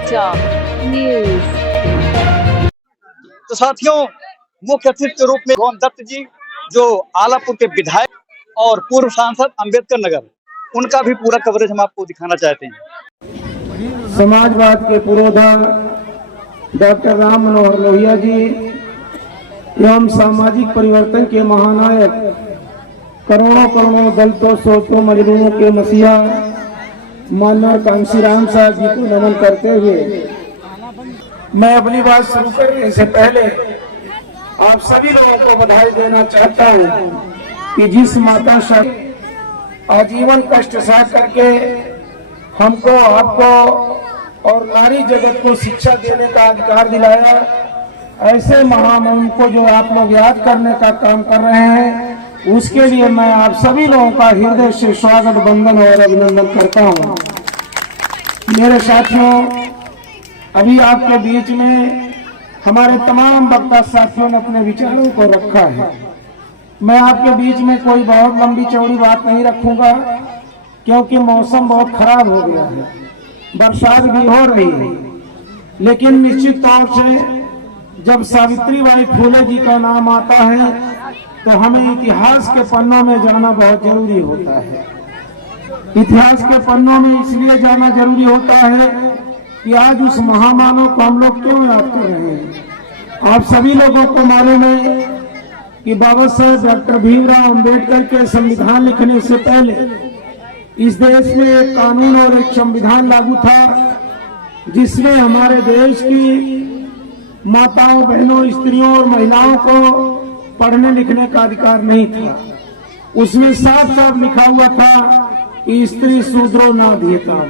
समाचार न्यूज। तो साथियों, मुख्य अतिथि के रूप में भगवान दत्त जी, जो आलापुर के विधायक और पूर्व सांसद अम्बेडकर नगर, उनका भी पूरा कवरेज हम आपको दिखाना चाहते हैं। समाजवाद के पुरोधा डॉक्टर राम मनोहर लोहिया जी एवं सामाजिक परिवर्तन के महानायक, करोड़ों करोड़ों दलितों, शोषितों, मजलूमों के मसीहा माननीय कांशीराम साहब जी को नमन करते हुए मैं अपनी बात शुरू करने से पहले आप सभी लोगों को बधाई देना चाहता हूं कि जिस माता साहब आजीवन कष्ट सह करके हमको, आपको और नारी जगत को शिक्षा देने का अधिकार दिलाया, ऐसे महामहिम को जो आप लोग याद करने का काम कर रहे हैं, उसके लिए मैं आप सभी लोगों का हृदय से स्वागत, वंदन और अभिनंदन करता हूं। मेरे साथियों, अभी आपके बीच में हमारे तमाम वक्ता साथियों ने अपने विचारों को रखा है। मैं आपके बीच में कोई बहुत लंबी चौड़ी बात नहीं रखूंगा, क्योंकि मौसम बहुत खराब हो गया है, बरसात भी हो रही है। लेकिन निश्चित तौर से जब सावित्रीबाई फुले जी का नाम आता है तो हमें इतिहास के पन्नों में जाना बहुत जरूरी होता है। इतिहास के पन्नों में इसलिए जाना जरूरी होता है कि आज उस महामानव को हम लोग क्यों याद कर रहे हैं। आप सभी लोगों को मालूम है कि बाबा साहेब डॉक्टर भीमराव अंबेडकर के संविधान लिखने से पहले इस देश में एक कानून और एक संविधान लागू था, जिसमें हमारे देश की माताओं, बहनों, स्त्रियों और महिलाओं को पढ़ने लिखने का अधिकार नहीं था। उसमें साफ साफ लिखा हुआ था कि स्त्री शूद्रो नाधियता।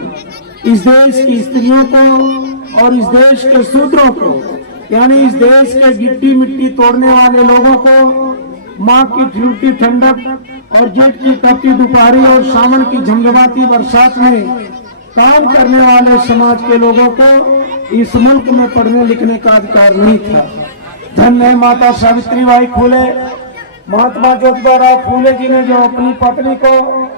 इस देश की स्त्रियों को और इस देश के शूद्रों को, यानी इस देश के गिट्टी मिट्टी तोड़ने वाले लोगों को, माँ की ठिठुरती ठंडक और जेठ की तपती दोपहरी और सावन की झमझमाती बरसात में काम करने वाले समाज के लोगों को इस मुल्क में पढ़ने लिखने का अधिकार नहीं था। धन्य है माता सावित्रीबाई फुले। महात्मा ज्योतिबा फुले जी ने जो अपनी पत्नी को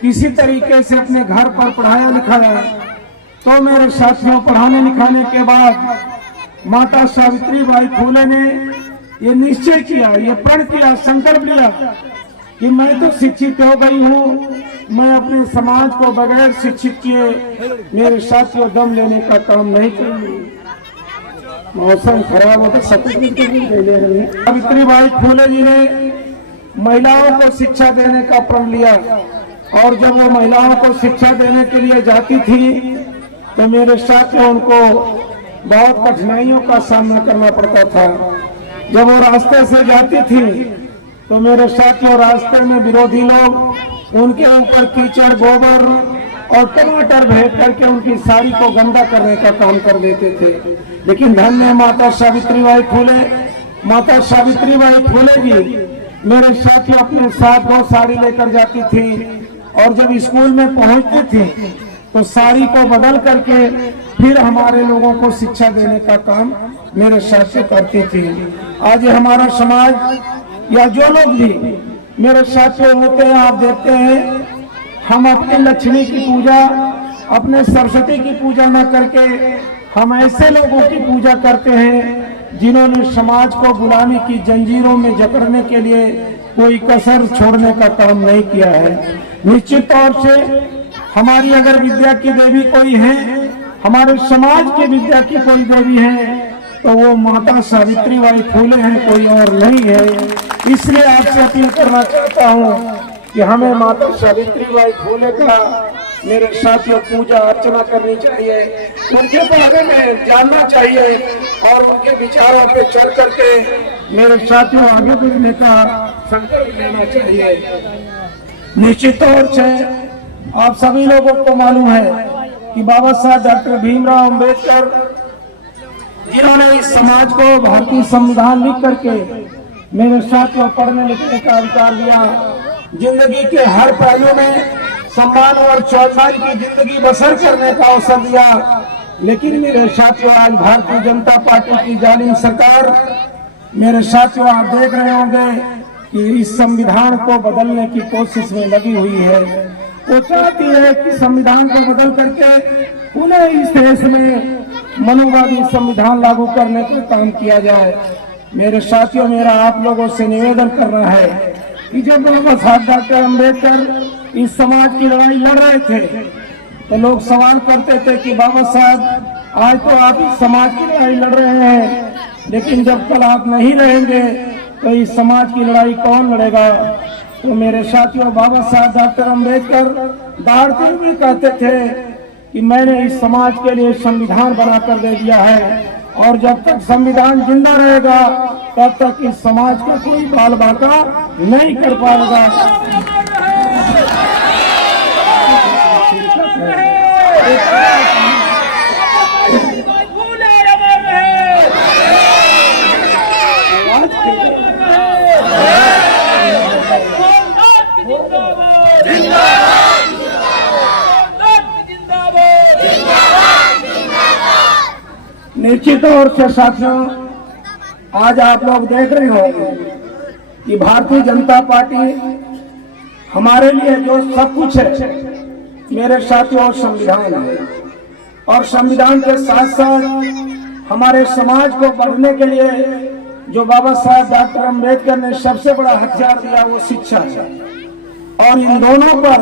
किसी तरीके से अपने घर पर पढ़ाया लिखाया, तो मेरे साथियों, पढ़ाने लिखाने के बाद माता सावित्रीबाई फुले ने ये निश्चय किया, ये प्रण किया, संकल्प लिया कि मैं तो शिक्षित हो गई हूँ, मैं अपने समाज को बगैर शिक्षित किए मेरे साथियों दम लेने का काम नहीं करूंगी। मौसम खराब होता सावित्रीबाई फुले जी ने महिलाओं को शिक्षा देने का प्रण लिया, और जब वो महिलाओं को शिक्षा देने के लिए जाती थी तो मेरे साथियों उनको बहुत कठिनाइयों का सामना करना पड़ता था। जब वो रास्ते से जाती थी तो मेरे साथियों रास्ते में विरोधी लोग उनके ऊपर कीचड़, गोबर और टमाटर भेज करके उनकी साड़ी को गंदा करने का काम कर देते थे। लेकिन धन्य माता सावित्रीबाई फुले। माता सावित्रीबाई फुले जी मेरे साथियों अपने साथ वो साड़ी लेकर जाती थी, और जब स्कूल में पहुंचती थी तो साड़ी को बदल करके फिर हमारे लोगों को शिक्षा देने का काम मेरे साथियों करती थी। आज हमारा समाज या जो लोग भी मेरे साथियों होते हैं, आप देखते हैं हम अपने लक्ष्मी की पूजा, अपने सरस्वती की पूजा न करके हम ऐसे लोगों की पूजा करते हैं जिन्होंने समाज को गुलामी की जंजीरों में जकड़ने के लिए कोई कसर छोड़ने का काम नहीं किया है। निश्चित तौर से हमारी अगर विद्या की देवी कोई है, हमारे समाज की विद्या की कोई देवी है, तो वो माता सावित्रीबाई फुले हैं, कोई और नहीं है। इसलिए आपसे अपील करना चाहता हूँ कि हमें माता सावित्रीबाई फुले का मेरे साथियों पूजा अर्चना करनी चाहिए, उनके बारे में जानना चाहिए और उनके विचारों पे चल करके मेरे साथियों आगे बढ़ने का संकल्प लेना चाहिए। निश्चित तौर से आप सभी लोगों को मालूम है कि बाबा साहब डॉक्टर भीमराव अंबेडकर, जिन्होंने इस समाज को भारतीय संविधान लिख करके मेरे साथियों पढ़ने लिखने का अधिकार दिया, जिंदगी के हर पहलू में सम्मान और स्वाभिमान की जिंदगी बसर करने का अवसर दिया। लेकिन मेरे साथियों आज भारतीय जनता पार्टी की जालिम सरकार, मेरे साथियों आप देख रहे होंगे कि इस संविधान को बदलने की कोशिश में लगी हुई है। वो चाहती है कि संविधान को बदल करके पुनः इस देश में मनुवादी संविधान लागू करने का काम किया जाए। मेरे साथियों, मेरा आप लोगों से निवेदन करना है कि जब बाबा साहब डॉक्टर अम्बेडकर इस समाज की लड़ाई लड़ रहे थे तो लोग सवाल करते थे कि बाबा साहब आज तो आप इस समाज की लड़ाई लड़ रहे हैं, लेकिन जब कल आप नहीं रहेंगे तो इस समाज की लड़ाई कौन लड़ेगा। तो मेरे साथियों, बाबा साहब डॉक्टर अम्बेडकर दहाड़ते हुए कहते थे कि मैंने इस समाज के लिए संविधान बनाकर दे दिया है और जब तक संविधान जिंदा रहेगा तब तक इस समाज का कोई बाल बाका नहीं कर पाएगा। निश्चित तौर से साथियों, आज आप लोग देख रहे होंगे कि भारतीय जनता पार्टी हमारे लिए जो सब कुछ है, मेरे साथियों, संविधान है। और संविधान के साथ साथ हमारे समाज को बढ़ने के लिए जो बाबा साहब डॉक्टर अम्बेडकर ने सबसे बड़ा हथियार दिया वो शिक्षा है। और इन दोनों पर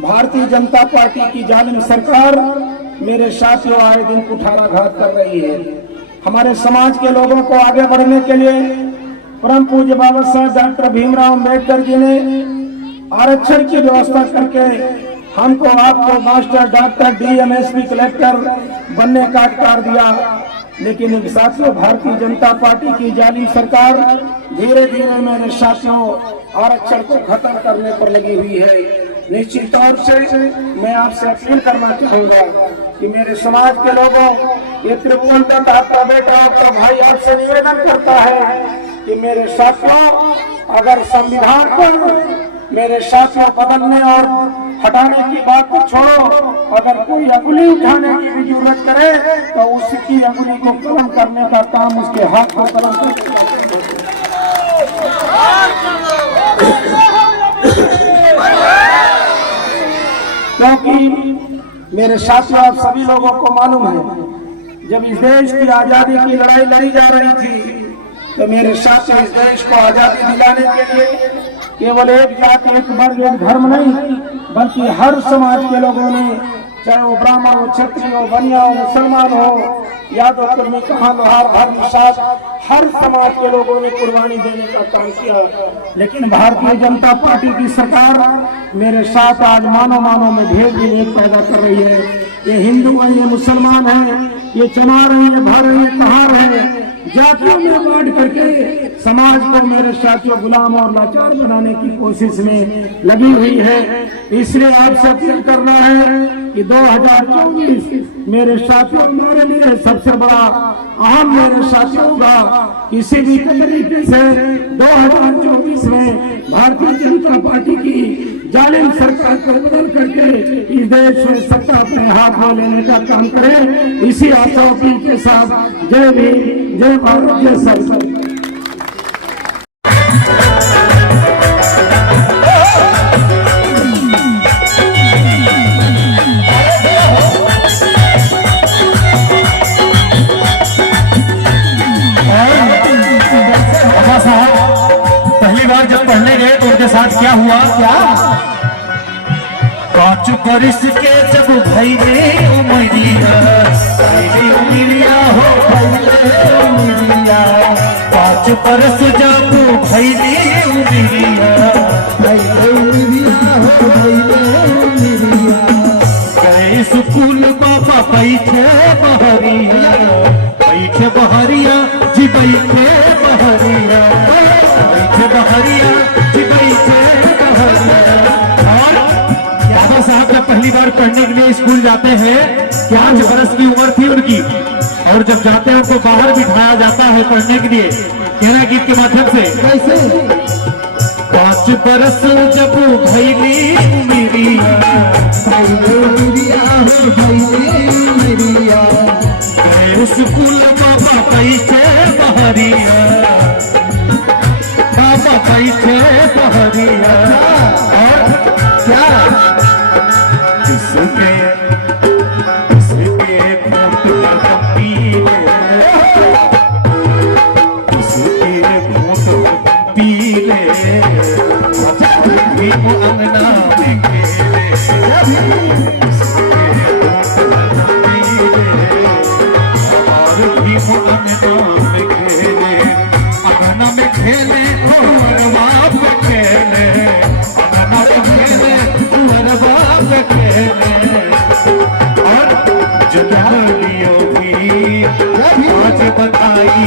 भारतीय जनता पार्टी की जालिम सरकार मेरे साथियों आए दिन कुठाराघात कर रही है। हमारे समाज के लोगों को आगे बढ़ने के लिए परम पूज्य बाबा साहब डॉक्टर भीमराव अम्बेडकर जी ने आरक्षण की व्यवस्था करके हमको आपको master, doctor, DM, SP, collector बनने का अधिकार दिया। लेकिन साथियों, भारतीय जनता पार्टी की जालिम सरकार धीरे धीरे मेरे साथियों आरक्षण को खत्म करने पर लगी हुई है। निश्चित तौर से मैं आपसे अपील करना चाहूंगा कि मेरे समाज के लोगों, ये त्रिभुवन दत्त आपका बेटा और भाई आपसे निवेदन करता है कि मेरे साथियों, अगर संविधान पर मेरे साथियों बदलने और हटाने की बात को छोड़ो, अगर कोई अंगुली उठाने की भी जरूरत करे तो उसकी अंगुली को कलम करने का काम उसके हाथ को कलम करने क्योंकि मेरे साथियों, आप सभी लोगों को मालूम है जब इस देश की आजादी की लड़ाई लड़ी जा रही थी तो मेरे साथियों इस देश को आजादी दिलाने के लिए केवल एक जाति, एक वर्ग, एक धर्म नहीं, बल्कि हर समाज के लोगों ने, चाहे वो ब्राह्मण हो, क्षत्रिय हो, बनिया हो, मुसलमान हो, यादव, कुर्मी, कहां, लोहार, धर्म, साथ, हर समाज के लोगों ने कुर्बानी देने का काम किया। लेकिन भारतीय जनता पार्टी की सरकार मेरे साथ आज मानव में भेद पैदा कर रही है। ये हिंदू है, ये मुसलमान है, ये चमार है, ये भर है, ये कहार है, जातियों में बांट करके समाज को मेरे साथियों गुलाम और लाचार बनाने की कोशिश में लगी हुई है। इसलिए आपसे अपील करना है कि 2024 मेरे साथियों हमारे लिए सबसे बड़ा अहम मेरे साथियों होगा। किसी भी तरीके से 2024 में भारतीय जनता पार्टी की जालिम सरकार को बदल करके इस देश में सत्ता अपने हाथ में लेने का काम करें। इसी आशा अपील के साथ जय भीम, जय भारत, जय सरकार। पहली बार जब पढ़ने गए तो उनके साथ क्या हुआ? क्या 5 बरिस के जब भैले उमरिया, भैले उमरिया हो, भैले उमरिया, 5 बरस जब भैले उमरिया, भैले उमरिया हो, भैले उमरिया, गए स्कूल बाबा बैठे बहरिया, बैठे बहरिया जी, बैठे बहरिया, बैठे बहरिया जी, बैठे बहरिया। और यादव साहब जब पहली बार पढ़ने के लिए स्कूल जाते हैं, 5 बरस की उम्र थी उनकी, और जब जाते हैं उनको बाहर बिठाया जाता है पढ़ने के लिए, कहना गीत के माध्यम से कैसे 5 बरस जब भैली उमरिया, भैले उमरिया हो, भैले उमरिया, गए स्कूल बाबा बैठे बहरिया, बाबा बैठे बहरिया। और क्या इसके फूट भीम अंगना में खेले और भीम अंगना में खेले कुंवर बाप खेले अंगना में खेले कुंवर बाप खेले और जनलियों की आज बताई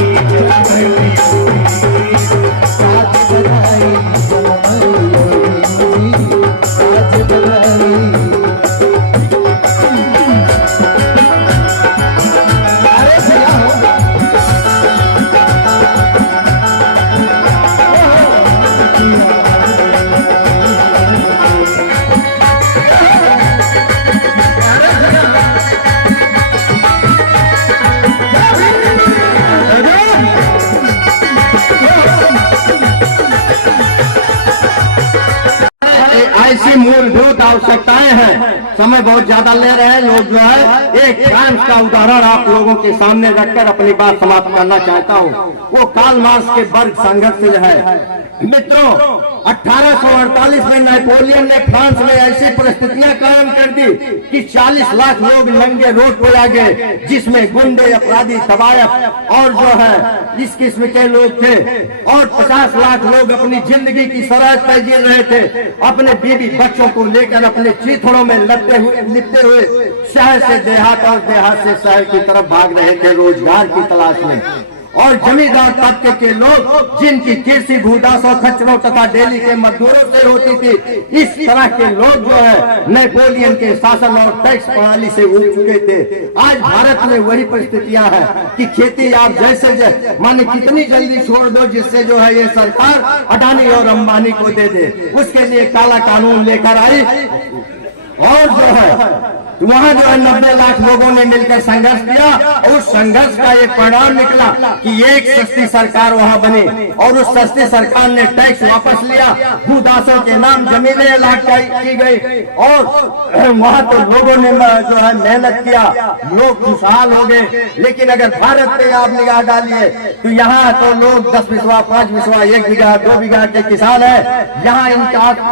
ऐसी मूलभूत आवश्यकताएं हैं। समय बहुत ज्यादा ले रहे हैं लोग जो है। एक फ्रांस का उदाहरण आप लोगों के सामने रखकर अपनी बात समाप्त करना चाहता हूँ। वो कार्ल मार्क्स के वर्ग संघर्ष से है। मित्रों, 1848 में नेपोलियन ने फ्रांस में ऐसी परिस्थितियां कायम कर दी कि 40 लाख लोग नंगे रोड पर आ गए, जिसमें गुंडे, अपराधी, तवायफ और जो है इस किस्म के लोग थे। और 50 लाख लोग अपनी जिंदगी की सराहत पर जी रहे थे। अपने बीवी बच्चों को लेकर अपने चीथड़ों में लिपटे हुए शहर से देहात और देहात से शहर की तरफ भाग रहे थे रोजगार की तलाश में। और जमींदार तबके के लोग, जिनकी कृषि भूदासों, खच्चरों तथा डेली के मजदूरों से होती थी, इस तरह के लोग जो है नेपोलियन के शासन और टैक्स प्रणाली से उब चुके थे। आज भारत में वही परिस्थितियां हैं कि खेती आप जैसे माने कितनी जल्दी छोड़ दो, जिससे जो है ये सरकार अडानी और अंबानी को दे दे। उसके लिए काला कानून लेकर आई और जो है वहाँ जो है 90 लाख लोगों ने मिलकर संघर्ष किया। और उस संघर्ष का एक परिणाम निकला कि एक सस्ती सरकार वहाँ बनी और उस सस्ती सरकार ने टैक्स वापस लिया। भूदासों के नाम जमीनें अलॉट की गई और वहाँ तो लोगों ने जो है मेहनत किया, लोग खुशहाल हो गए। लेकिन अगर भारत पे आप निगाह डालिए तो यहाँ तो लोग 10 बिस्वा, 5 बिस्वा, 1 बीघा, 2 बीघा के किसान है। यहाँ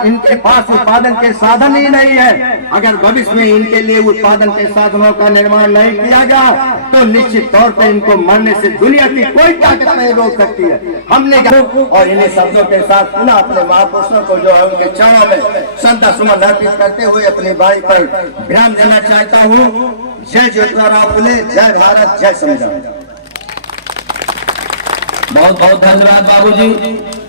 इनके पास उत्पादन के साधन ही नहीं है। अगर भविष्य में इनके लिए उत्पादन के साधनों का निर्माण नहीं किया गया तो निश्चित तौर पर इनको मरने से दुनिया की कोई ताकत नहीं रोक सकती है। हमने और इन्हीं शब्दों के साथ पुनः अपने महापुरुषों को जो है उनके चरणों में श्रद्धा सुमन अर्पित करते हुए अपनी वाणी पर विराम देना चाहता हूँ। जय ज्योतिराव फुले, जय भारत, जय संविधान। बहुत बहुत धन्यवाद बाबूजी।